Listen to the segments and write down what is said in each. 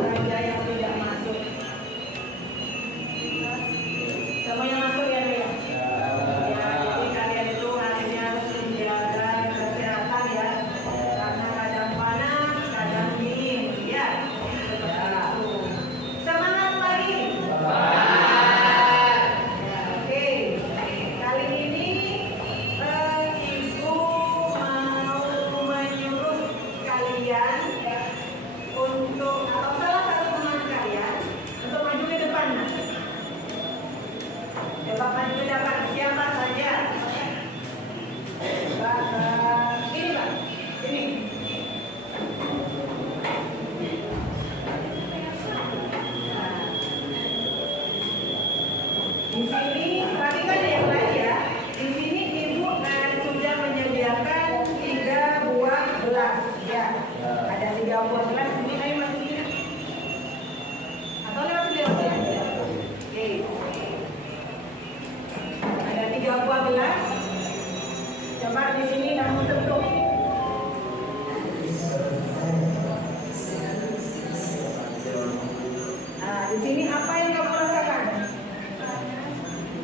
saja yang tidak masuk. Semuanya masuk ya, ya. Ya, jadi kalian itu harinya harus menjaga kesehatan ya. Karena kadang panas, kadang dingin, ya. Semangat pagi. Ya, oke. Kali ini Ibu mau menyuruh kalian untuk atau salah satu teman kalian untuk maju ke depan. Coba maju ke depan, siapa saja? Ini Pak, ini. Di sini, tadi kan yang lain ya. Di sini Ibu sudah menyediakan 3 buah gelas ya. Ada 3 buah gelas. Ini ayo masukin. Atau lewat sini aja. Oke. Ada 3 buah gelas. Coba di sini kamu sentuh. Nah, di sini apa yang kamu rasakan?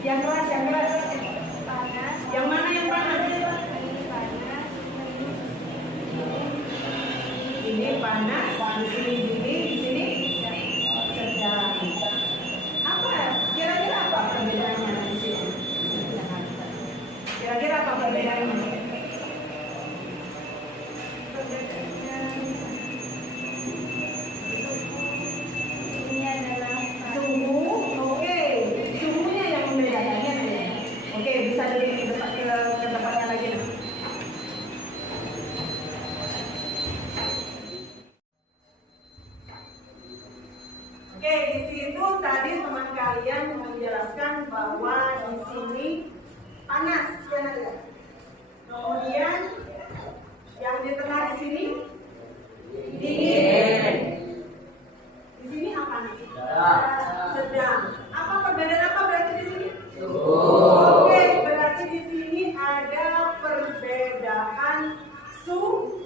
Yang keras, yang keras. Panas. Yang mana yang panas? Ini panas. Ini panas, di sini dingin, di sini sedang. Apa? Kira-kira apa perbedaannya di sini? Kira-kira apa perbedaannya? Ini adalah Suhu, oke. Suhunya yang membedakannya ya. Oke, bisa ke tempatnya lagi. Oke, di situ tadi teman kalian menjelaskan bahwa di sini panas, ya Nadia. Kemudian yang di tengah di sini dingin. Di sini apa nih? Sedang. Apa perbedaan apa berarti di sini? Oke, berarti di sini ada perbedaan suhu.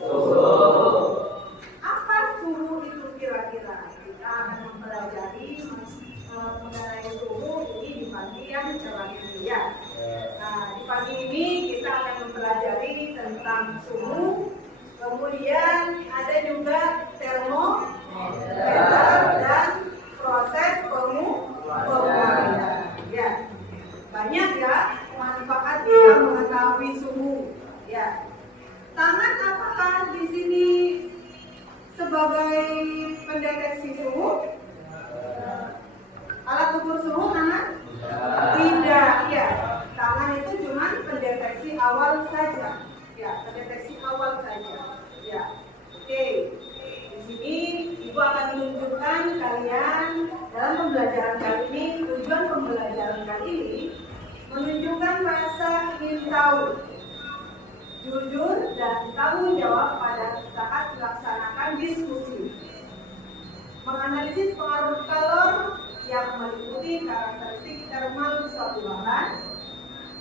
Apa suhu itu kira-kira? Kita akan mempelajari mengenai suhu ini di pagi yang cerah ini ya. Nah, di pagi ini kita akan mempelajari tentang suhu. Kemudian ada juga termometer dan proses pengukuran. Ya, banyak ya manfaat kita mengetahui suhu. Ya, tangan apakah di sini sebagai pendeteksi suhu? Alat ukur suhu tangan? Tidak, ya. Tangan itu cuma pendeteksi awal saja. Ya, pendeteksi awal saja. Ya, oke. Di sini Ibu akan menunjukkan kalian dalam pembelajaran kali ini, tujuan pembelajaran kali ini menunjukkan rasa ingin tahu, jujur dan tanggung jawab pada saat melaksanakan diskusi. Menganalisis pengaruh kalor yang meliputi karakteristik termal suatu bahan,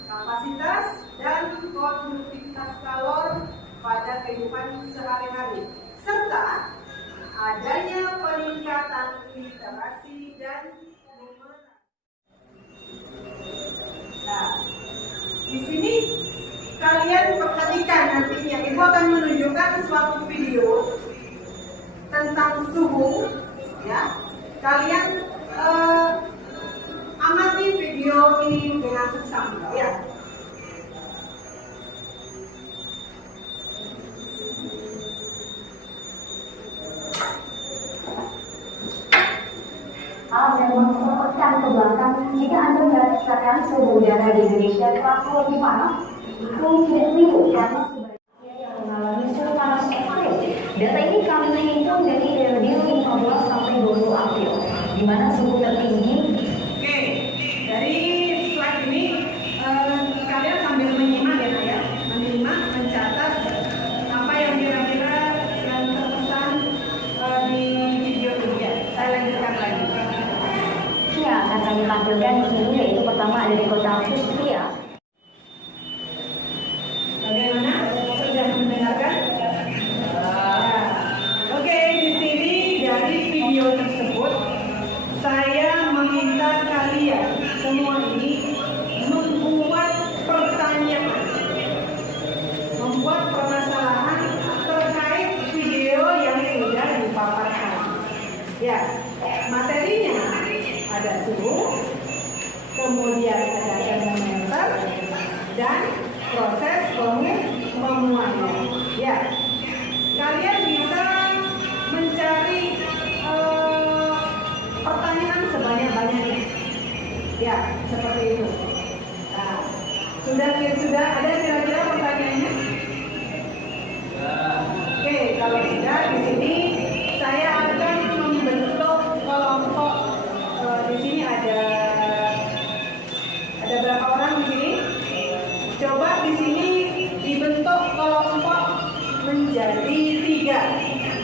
kapasitas dan konduktivitas kalor pada kehidupan sehari-hari, serta adanya peningkatan literasi dan numerasi. Nah, di sini kalian perhatikan nantinya Ibu akan menunjukkan suatu video tentang suhu, ya. Kalian amati video ini dengan seksama, ya. Dan melaporkan ke belakang jika Anda merasakan suhu udara di Indonesia terasa lebih panas, itu tidak keliru karena sebagian yang mengalami suhu panas ekstrim. Data ini kami himpun dari periode 15 sampai 20 April, di mana suhu tertinggi. Oke, dari slide ini kalian sambil menyimak ya, menyimak, mencatat apa yang kira-kira yang terpesan di video ini ya. Saya lanjutkan lagi. Ya, akan kami tampilkan di sini, yaitu pertama ada di kota Prustia. Bagaimana? Sudah mendengarkan? Oke, di sini dari video Materinya ada suhu, kemudian ada termometer, dan proses memuainya. Ya, kalian bisa mencari pertanyaan sebanyak-banyaknya. Ya, seperti itu. Nah, sudah ada kira-kira pertanyaannya? Oke, kalau tidak di sini saya akan membentuk kelompok. Di sini ada berapa orang di sini? Coba di sini dibentuk kelompok menjadi 3.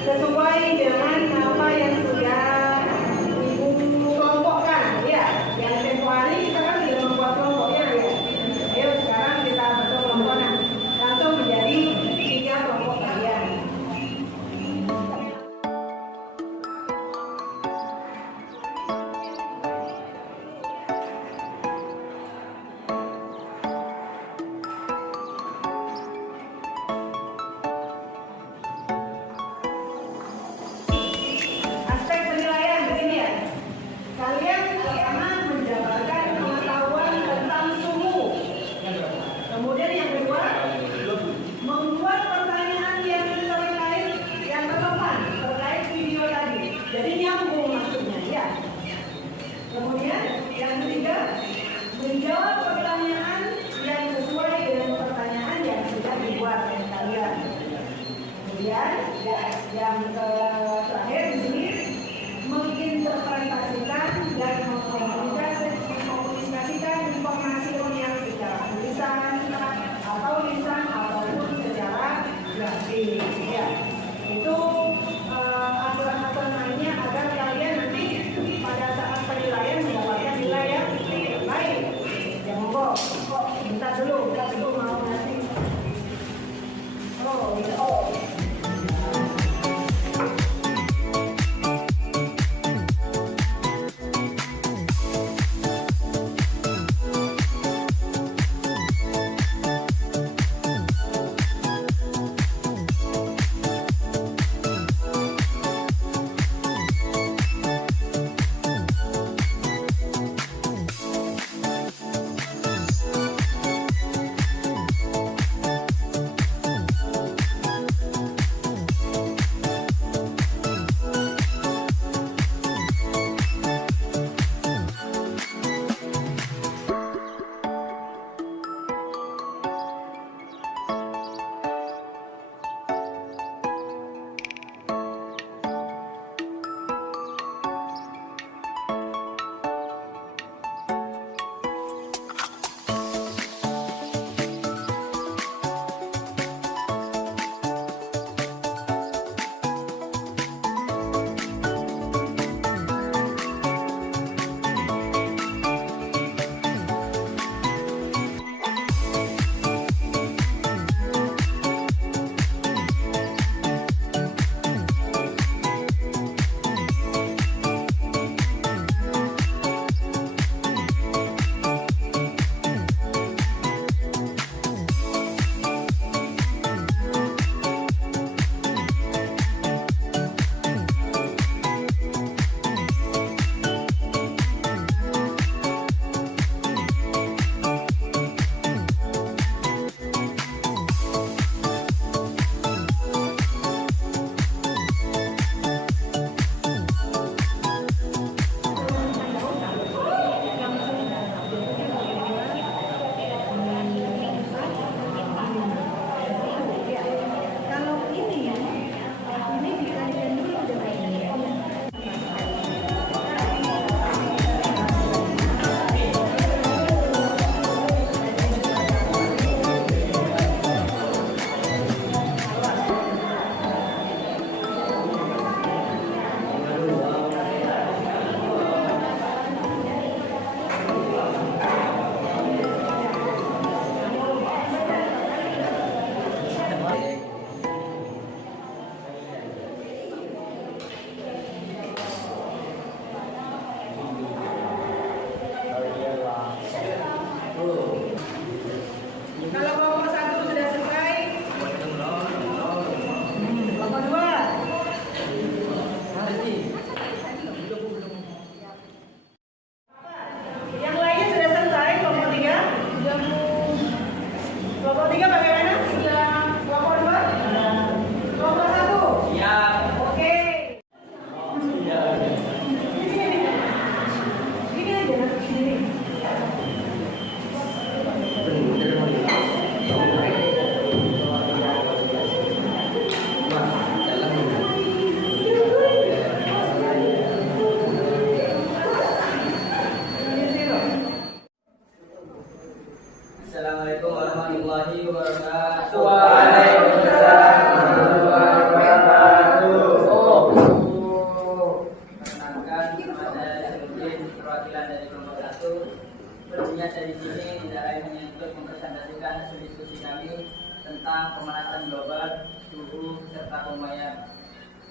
Berbicara di sini tidak lain hanya untuk mempresentasikan hasil diskusi kami tentang pemanasan global, suhu serta pemakaian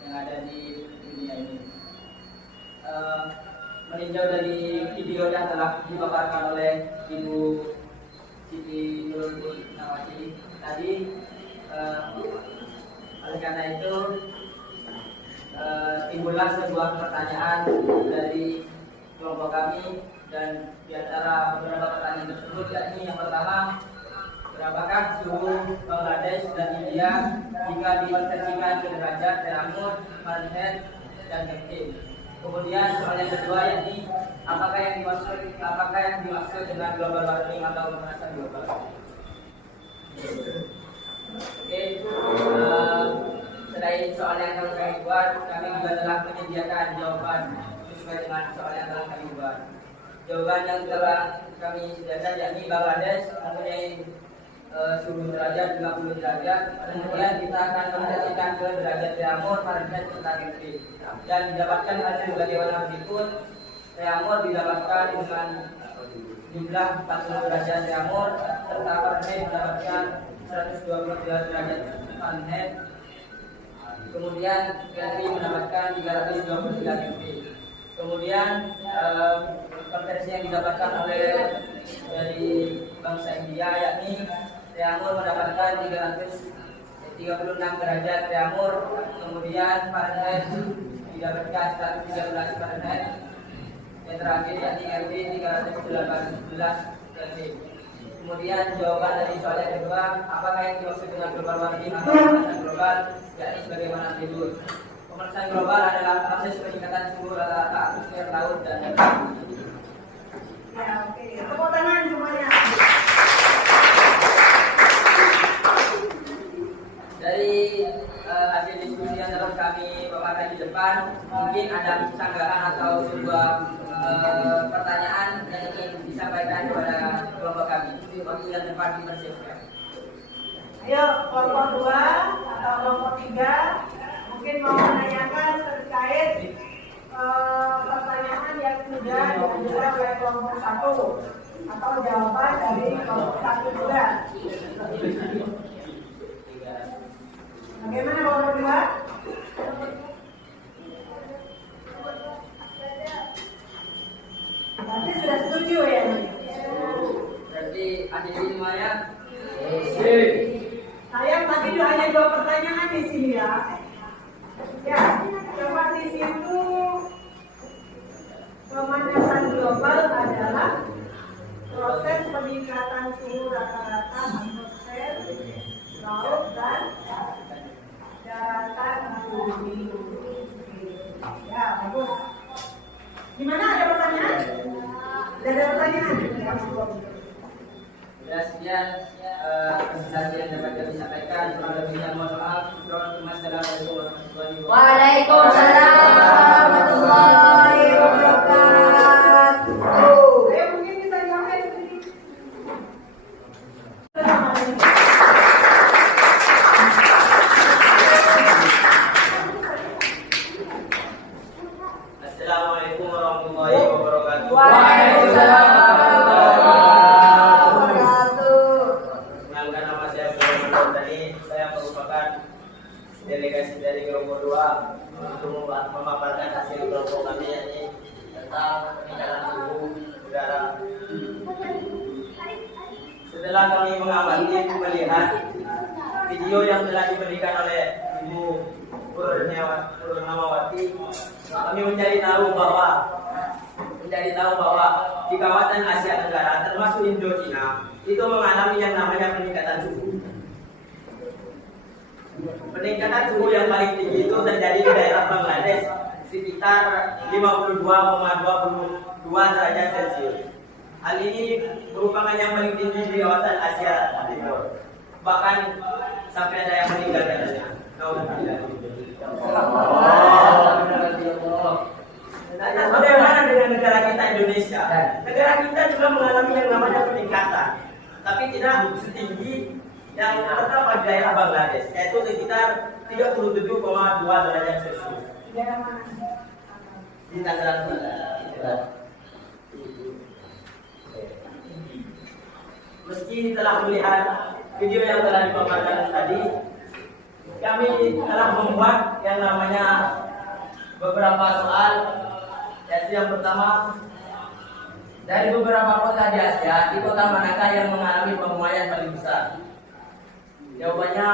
yang ada di dunia ini. Meninjau dari video yang telah dipaparkan oleh Ibu Siti Nurul Nawati tadi, oleh karena itu timbullah sebuah pertanyaan dari kelompok kami, dan di antara beberapa pertanyaan tersebut yakni yang pertama, berapakah suhu Bangladesh dan India jika dikonversikan ke derajat Celsius, Fahrenheit, dan Kelvin? Kemudian soal yang kedua yakni apakah yang dimaksud dengan global warming atau pemanasan global? Oke, selain soal yang telah kami buat, kami juga telah menyediakan jawaban sesuai dengan soal yang telah kami buat. Jawaban yang telah kami sediakan yakni Bangladesh mempunyai suhu derajat 50 derajat, kemudian kita akan konversikan ke derajat Celsius, Fahrenheit, serta Kelvin, dan didapatkan hasil bagaimana berikut. Celsius didapatkan dengan jumlah 40 derajat Celsius, serta Fahrenheit mendapatkan 120 derajat Fahrenheit. Kemudian Kelvin mendapatkan 323 Kelvin. Kemudian konversi yang didapatkan oleh dari bangsa India yakni Celsius mendapatkan 336 derajat Celsius, kemudian Fahrenheit didapatkan 113 Fahrenheit, yang terakhir yakni Kelvin 318 Kelvin. Kemudian jawaban dari soal yang kedua, apakah yang dimaksud dengan global warming atau pemanasan global, yakni sebagaimana berikut. Pemanasan global adalah proses peningkatan suhu rata-rata atmosfer, laut, dan darat. Ya, oke. Tepuk tangan semuanya. Dari hasil diskusi yang telah kami paparkan di depan, mungkin ada sanggahan atau sebuah pertanyaan yang ingin disampaikan kepada kelompok kami. Waktu yang tepat dipersiapkan. Ayo, kelompok 2 atau kelompok 3 mungkin mau menanyakan terkait pertanyaan yang sudah diajukan oleh kelompok 1 atau jawaban dari kelompok 1 juga. Bagaimana kelompok 2? Berarti sudah setuju ya? Berarti ada di semuanya. Sayang tadi hanya 2 pertanyaan di sini ya. Ya, coba di situ pemanasan global adalah proses peningkatan suhu rata-rata atmosfer, laut, dan daratan bumi. Ya, bagus. Gimana, ada pertanyaan? Tidak ada pertanyaan? Ya, Ya, sekian presentasi yang dapat kami sampaikan. Kurang lebihnya mohon maaf. Wassalamualaikum warahmatullahi wabarakatuh. Waalaikumsalam warahmatullahi wabarakatuh. ayo mungkin kita jawab sedikit. Assalamualaikum warahmatullahi wabarakatuh. Waalaikumsalam warahmatullahi wabarakatuh. Perkenalkan, nama saya Sulaiman Tani. Saya merupakan delegasi dari kelompok 2 untuk memaparkan hasil kelompok kami yakni tentang peningkatan suhu udara. Setelah kami mengamati melihat video yang telah diberikan oleh Ibu Purnamawati, kami mencari tahu bahwa di kawasan Asia Tenggara termasuk Indochina itu mengalami yang namanya peningkatan suhu. Peningkatan suhu yang paling tinggi itu terjadi di daerah Bangladesh sekitar 52,22 derajat Celcius. Hal ini merupakan yang paling tinggi di kawasan Asia Timur. Bahkan sampai ada yang meninggal katanya. Lantas bagaimana dengan negara kita Indonesia? Negara kita juga mengalami yang namanya peningkatan, tapi tidak setinggi yang terdapat di daerah Bangladesh, yaitu sekitar 37,2 derajat Celcius. Di Tangerang Selatan. meski telah melihat video yang telah dipaparkan tadi, kami telah membuat yang namanya beberapa soal. Yaitu yang pertama, dari beberapa kota di Asia, di kota manakah yang mengalami pemuaian paling besar? Jawabannya,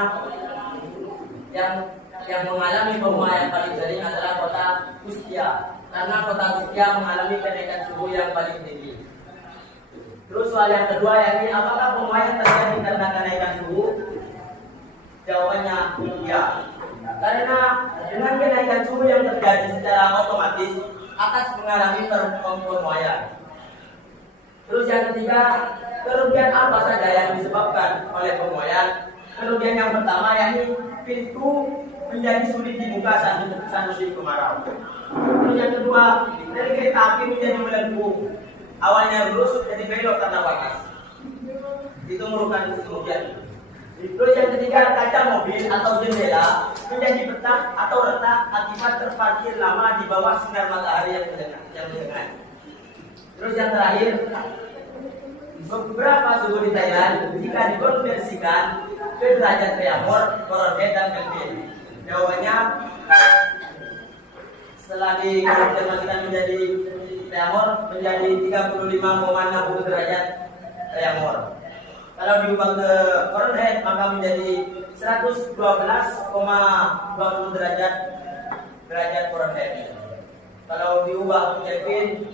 yang mengalami pemuaian paling sering adalah kota Kustia, karena kota Kustia mengalami kenaikan suhu yang paling tinggi. Terus soal yang kedua, yakni apakah pemuaian terjadi karena kenaikan suhu? Jawabannya iya. Karena dengan kenaikan suhu yang terjadi secara otomatis akan mengalami pemuaian. Terus yang ketiga, kerugian apa saja yang disebabkan oleh pemuaian? Kerugian yang pertama yakni pintu menjadi sulit dibuka saat musim kemarau. Terus yang kedua, dari kereta api menjadi melengkung. Awalnya lurus jadi belok karena panas. Itu merupakan kerugian. Terus yang ketiga, kaca mobil atau jendela menjadi pecah atau retak akibat terparkir lama di bawah sinar matahari yang menyengat. Terus yang terakhir, beberapa suhu di Thailand jika dikonversikan ke derajat Fahrenheit, Fahrenheit dan Kelvin. Jawabannya, setelah dikonversikan menjadi Fahrenheit menjadi 35,60 derajat Fahrenheit. Kalau diubah ke Fahrenheit maka menjadi 112,20 derajat Fahrenheit. Kalau diubah ke Kelvin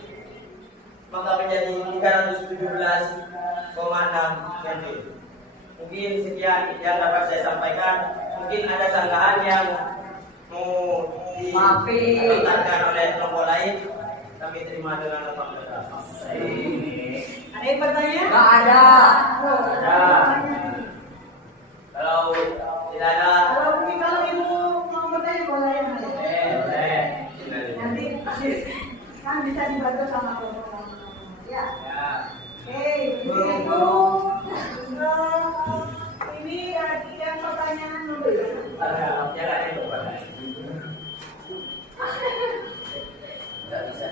maka menjadi 317,6 Kelvin. Mungkin sekian yang dapat saya sampaikan. Mungkin ada sanggahan yang mau dilontarkan oleh kelompok lain. Kami terima dengan lapang dada. Ada yang bertanya? Nggak ada. Kalau tidak ada, Kalau ibu mau bertanya boleh. boleh. Nanti kan bisa dibantu sama kelompok. Ya. Oke, di sini Bu. Ini yang pertanyaan dulu ya. Jangan itu, Pak. Tidak bisa.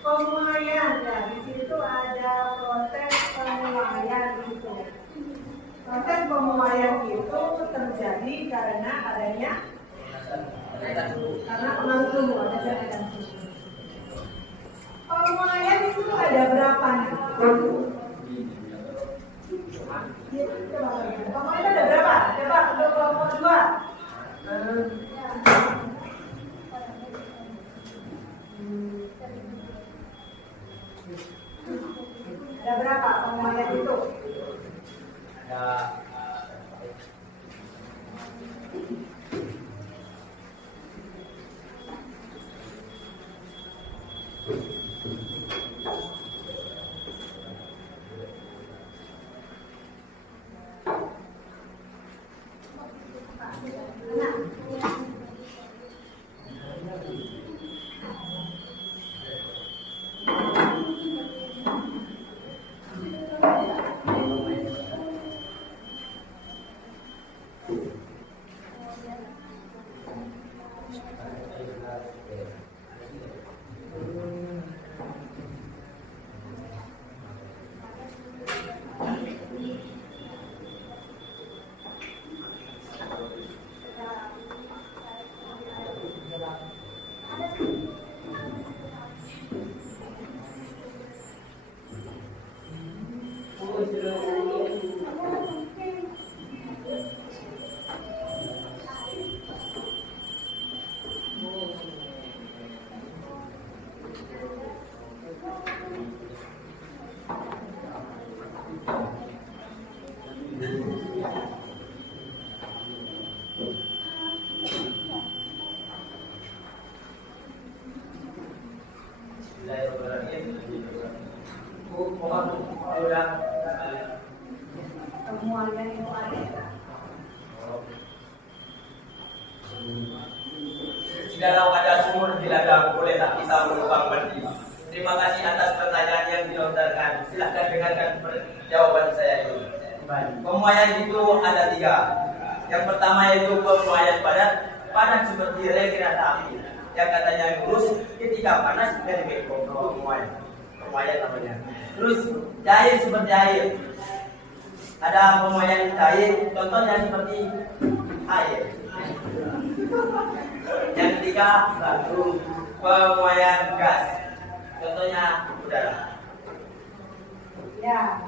Pemuaian, ya di situ ada proses pemuaian itu. Proses pemuaian itu terjadi karena adanya pengaruh suhu, ada kenaikan suhu. Pemuaian itu ada berapa nih? Pemuaian ada berapa? Coba untuk kelompok 2. Ada berapa pemuaian itu? Ada Pemuaian itu ada. Jikalau ada sumur di ladang, boleh tak kita menumpang mandi? Terima kasih atas pertanyaan yang dilontarkan. Silahkan dengarkan jawaban saya itu. Pemuaian itu ada 3. Yang pertama yaitu pemuaian padat seperti rel kereta api yang katanya lurus ketika panas dari pemuaian. pemoyan namanya. Terus cair seperti air. Ada pemoyan cair, contohnya seperti air. Yang ketiga, satu pemoyan gas, contohnya udara. Ya.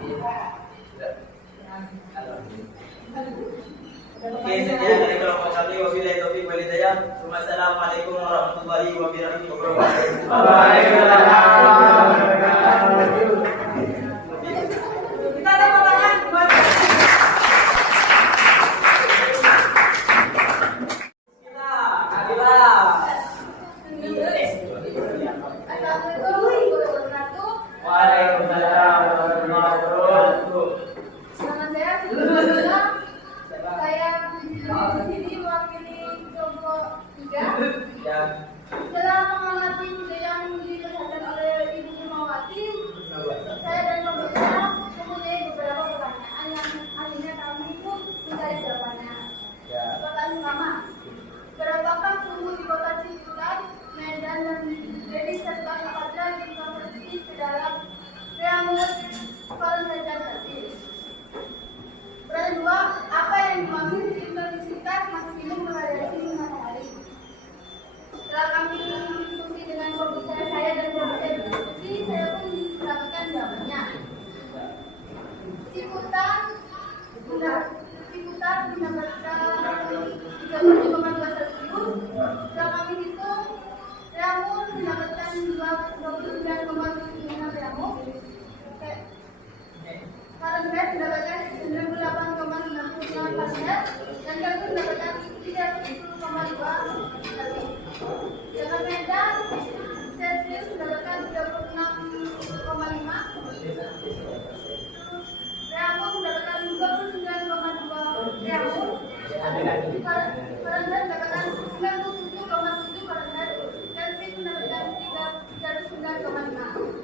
Oke, sekian dari kelompok kami. Wabillahi taufiq wal hidayah. Wassalamualaikum warahmatullahi wabarakatuh. Kita tepuk tangan buat Waalaikumsalam warahmatullahi wabarakatuh. Nama saya Fitri. Saya di sini mewakili kelompok 3. Ya. Setelah mengamati budaya yang diperlihatkan oleh Ibu Mawati, saya dan pemirsa mempunyai beberapa pertanyaan yang akhirnya kami pun mencari jawabannya. Pertanyaan pertama, berapakah suhu di kota Ciputat, Medan, dan Deli Serdang apabila dikonversi ke dalam reamus Fahrenheit Celsius? Pertanyaan dua, apa yang dimaksud intensitas maksimum radiasi matahari? Setelah kami diskusi dengan produser saya dan produser diskusi, saya pun mendapatkan jawabannya. Ciputat mendapatkan 35,2 Celsius. Setelah kami hitung, Reamus mendapatkan 29,75 Reamus. Fahrenheit mendapatkan 98,96 Fahrenheit dan Kelvin mendapatkan 30,2 Kelvin. Dengan Medan, Celsius mendapatkan 36,5. Reamus mendapatkan 29,2 Reamus. Fahrenheit mendapatkan 97,7 Fahrenheit. Kelvin mendapatkan 39,5.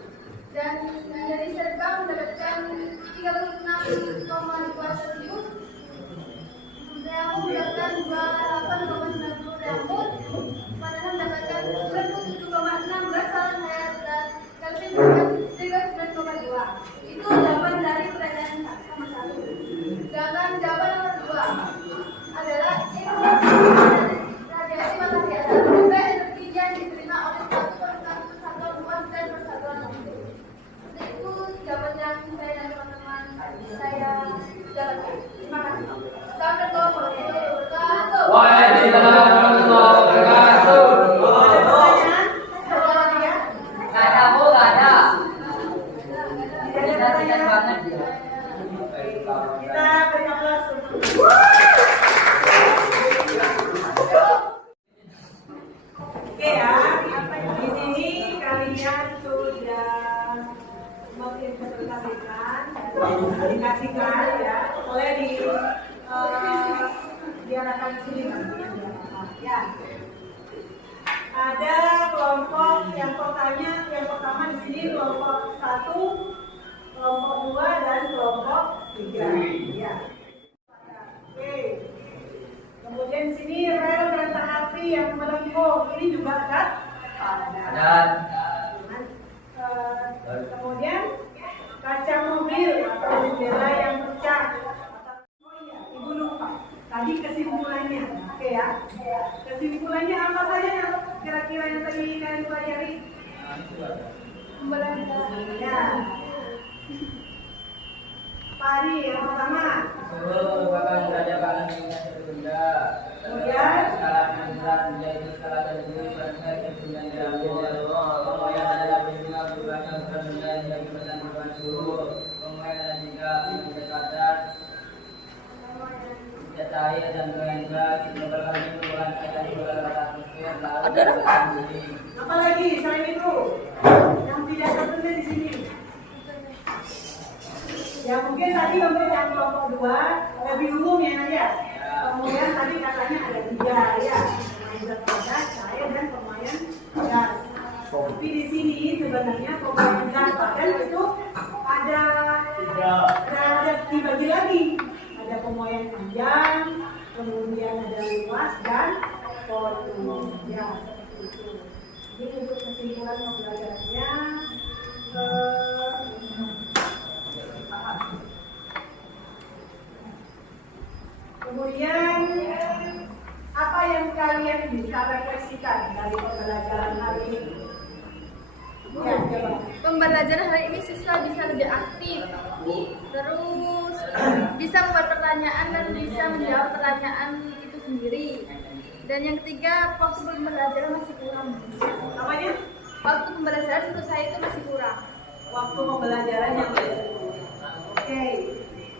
Dan dari Serpong mendapatkan 36,2 Celsius. Reamus mendapatkan 28,90 Reamus. Fahrenheit mendapatkan 97,16 Fahrenheit dan Kelvin mendapatkan 39,2. Itu jawaban dari pertanyaan nomor 1. Jawaban nomor 2 adalah radiasi matahari adalah juga energi yang diterima oleh satu persatuan luas dan persatuan lain. Itu jawaban yang saya dan teman-teman saya jalankan. Terima kasih. Assalamualaikum warahmatullahi wabarakatuh. Waalaikumsalam warahmatullahi wabarakatuh. Ada pertanyaan? Nggak ada, Bu, nggak ada. Tidak ada pertanyaan. Banget ya. Kita beri aplaus untuk Oke ya, di sini kalian sudah menginterpretasikan, dikasihkan ya, boleh diarahkan ke sini ya. Ada kelompok yang pertama di sini kelompok 1, kelompok 2 dan kelompok 3. Ya. Oke. Kemudian di sini rel kereta api yang melengkung ini juga ada. Kemudian kaca mobil atau jendela yang pecah. Oh iya, Ibu lupa. Tadi kesimpulannya, oke ya. Kesimpulannya apa saja yang kira-kira yang tadi kalian pelajari? Ya. Pari yang pertama. Suhu merupakan derajat panas yang tertunda. Kemudian skala penentuan yaitu skala Celsius Fahrenheit Kelvin dan Reamus. Pemoyan adalah peristiwa perubahan perbedaan yang menyebabkan perubahan suhu. Pemoyan adalah tiga pendekatan cair dan pemoyan gas. Global warming perubahan air di luar atmosfer lalu bumi. apalagi selain itu yang tidak tertunda di sini. Ya mungkin tadi untuk yang kelompok 2 lebih umum ya Nadia. Kemudian tadi katanya ada 3 ya, pemain zat padat, cair dan pemain gas. Tapi di sini sebenarnya pemain zat padat itu ada dibagi lagi. Ada pemain panjang, kemudian ada luas dan potong. Ya seperti itu. Jadi untuk kesimpulan pembelajarannya yang bisa refleksikan dari pembelajaran hari ini? Ya, coba. Pembelajaran hari ini siswa bisa lebih aktif, terus bisa membuat pertanyaan dan bisa menjawab pertanyaan itu sendiri. Dan yang ketiga, waktu pembelajaran masih kurang. Namanya? Waktu pembelajaran menurut saya itu masih kurang. Waktu pembelajaran yang Oke.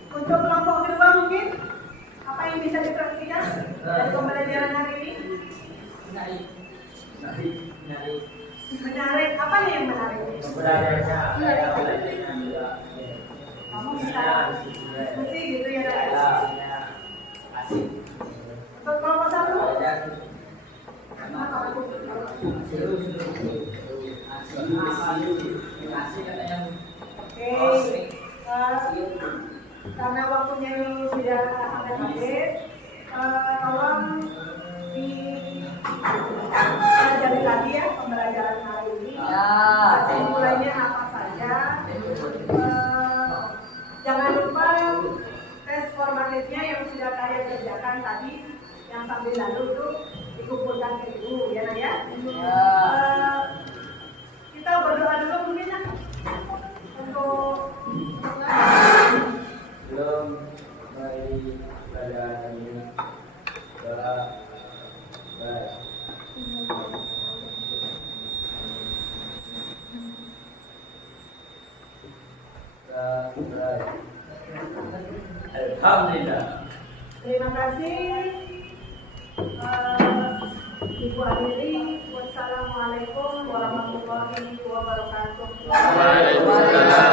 Untuk kelompok kedua mungkin apa yang bisa direfleksikan dari pembelajaran hari ini? Menarik. Menarik. Apa nih yang menarik? Kamu bisa diskusi gitu ya, Nak? Untuk kelompok satu? Oke. Karena waktunya sudah habis, tolong dipelajari lagi ya pembelajaran hari ini. Kesimpulannya apa saja? Jangan lupa tes formatifnya yang sudah kalian kerjakan tadi, yang sambil lalu itu dikumpulkan ke ibu, ya Nak ya. Kita berdoa dulu mungkin Nak untuk belum dari pelajaran ini doa baik. Alhamdulillah. terima kasih Ibu Adili. Wassalamualaikum warahmatullahi wabarakatuh. Waalaikumsalam.